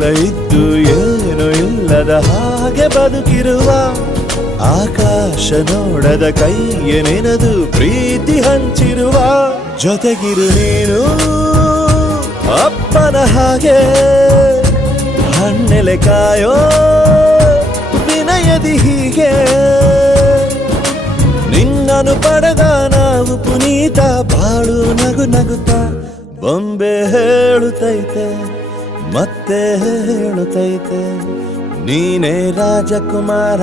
ಎಲ್ಲ ಇದ್ದು ಏನು ಇಲ್ಲದ ಹಾಗೆ ಬದುಕಿರುವ ಆಕಾಶ ನೋಡದ ಕೈಯೇ ನೆನೆದು ಪ್ರೀತಿ ಹಂಚಿರುವ ಜೊತೆಗಿರು ನೀನು ಅಪ್ಪನ ಹಾಗೆ ಹಣ್ಣೆಲೆ ಕಾಯೋ ವಿನಯದಿ ಹೀಗೆ ನಿನ್ನನು ಪಡೆದ ನಾವು ಪುನೀತ ಬಾಳು ನಗು ನಗುತ್ತಾ ಬೊಂಬೆ ಹೇಳುತ್ತೈತೆ ಮತ್ತೆ ಹೇಳುತ್ತೈತೆ ನೀನೇ ರಾಜಕುಮಾರ.